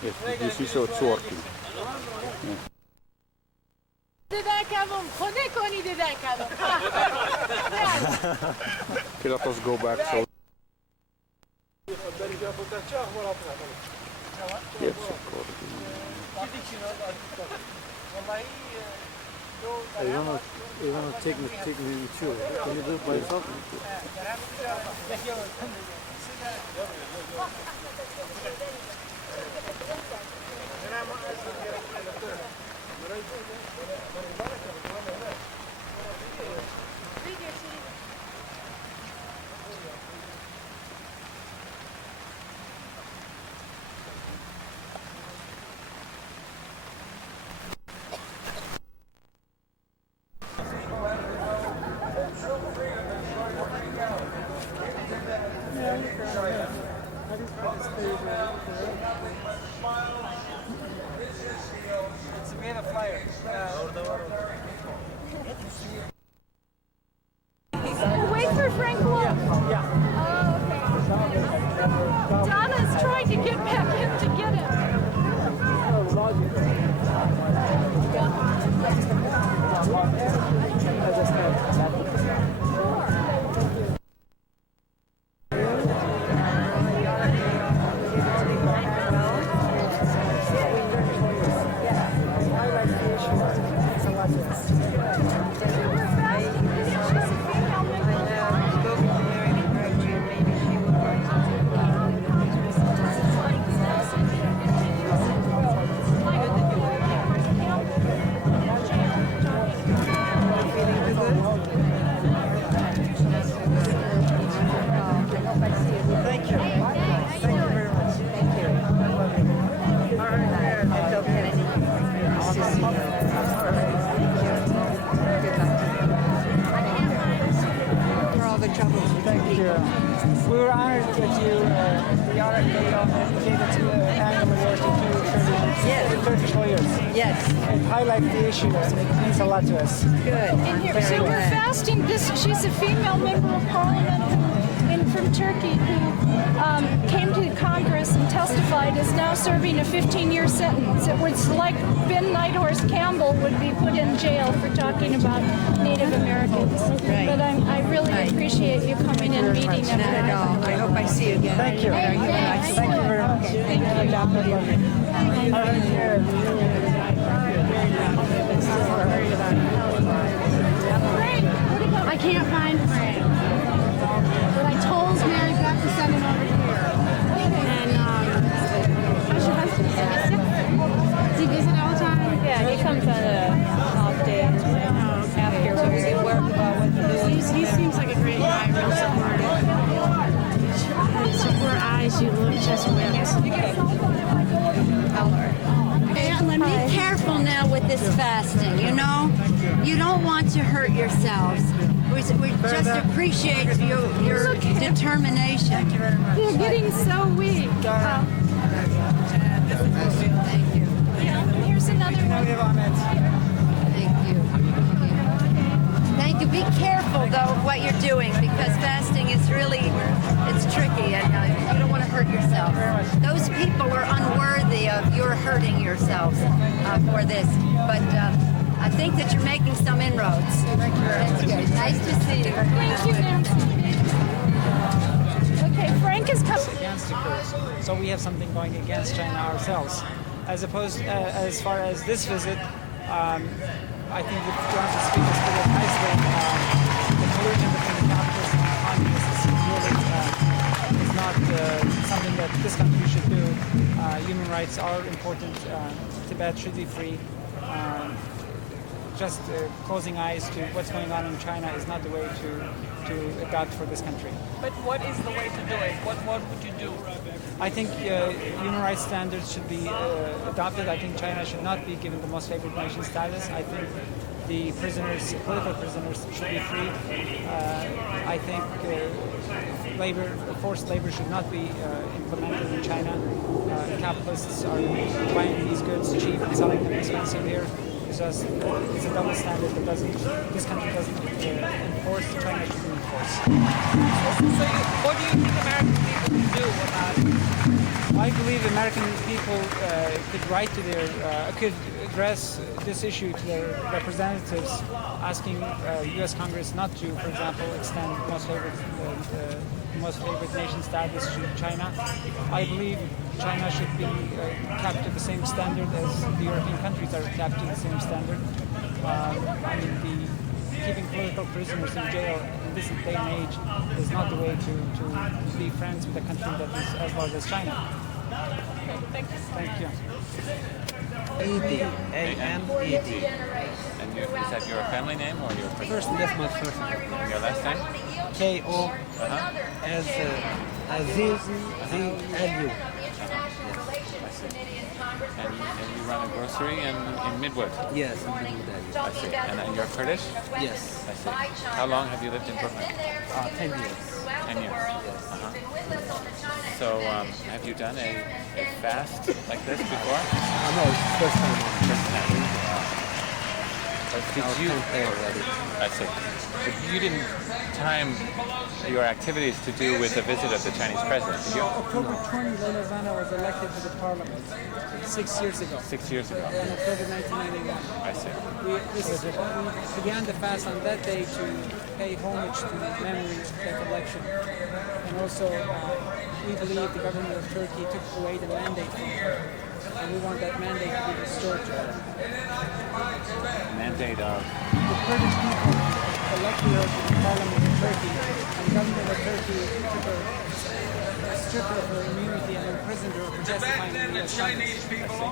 Yes, this is how it's working. Okay, let us go back. So. Yes, of course. You want to take me with you? Can you do it by yourself? It's made of fire. Wait for Frank Wolf. Yeah. Oh, okay. Donna's trying to get back in to get him. We were honored that you, the honor gave it to annual award to Turkish lawyers. Yes. It highlights the issue and it means a lot to us. Good. So we're fasting this. She's a female member of parliament from Turkey who came to Congress and testified, is now serving a 15-year sentence. It was like Ben Nighthorse Campbell would be put in jail for talking about Native Americans. Right. But I really appreciate you coming and meeting Not at all. I hope I see you again. Thank you. Thank you very much. I can't find Frank, but I told Mary Beth to send him over here. And how's your husband? Does he visit all the time? Yeah, he comes on a off day after work about what to do. He seems like a great guy, real supportive. So for eyes, you look just And be careful now with this fasting, you know? You don't want to hurt yourselves. We just appreciate your determination. They're getting so weak. Thank you. Here's another one. Thank you. Thank you. Be careful, though, of what you're doing, because fasting is really, it's tricky, and you don't want to hurt yourself. Those people are unworthy of your hurting yourselves for this. But I think that you're making some inroads. That's good. Nice to see you. Thank you, Nancy. Okay, Frank is coming. Against the Kurds. So we have something going against China ourselves. As far as this visit, I think that Jonathan speaks pretty nicely. The collusion between the capitalists and the communists is not something that this country should do. Human rights are important. Tibet should be free. Just closing eyes to what's going on in China is not the way to adopt for this country. But what is the way to do it? What would you do? I think human rights standards should be adopted. I think China should not be given the most favored nation status. I think the prisoners, political prisoners, should be free. I think forced labor should not be implemented in China. Capitalists are buying these goods cheap and selling them expensive here. It's a double standard that this country doesn't enforce. China should be enforced. So what do you think American people can do about it? I believe American people could write to their, could address this issue to their representatives, asking U.S. Congress not to, for example, extend most favored nation status to China. I believe China should be capped to the same standard as the European countries are capped to the same standard. I mean, keeping political prisoners in jail in this day and age is not the way to be friends with a country that is as large as China. Thank you. E-D. A-M-E-D. And is that your family name or your First, that's my first name. And your last name? K-O as Z-Z-L-U. I see. And you run a grocery in Midwood? Yes, in Midwood. I see. And you're Kurdish? Yes. I see. How long have you lived in Brooklyn? 10 years. 10 years. Uh-huh. So have you done a fast like this before? No, it's the first time. First time. Did you? Already. I see. But you didn't time your activities to do with a visit of the Chinese president, did you? October 20, Leyla Zana was elected to the parliament 6 years ago. 6 years ago. In October 1991. I see. We began the fast on that day to pay homage to the memory of that election. And also, we believe the government of Turkey took away the mandate from her. And we want that mandate to be restored to her. Mandate of? The Kurdish people elected her to the parliament of Turkey, and the government of Turkey took her, stripped her of her immunity and imprisoned her for testifying in the U.S. Congress.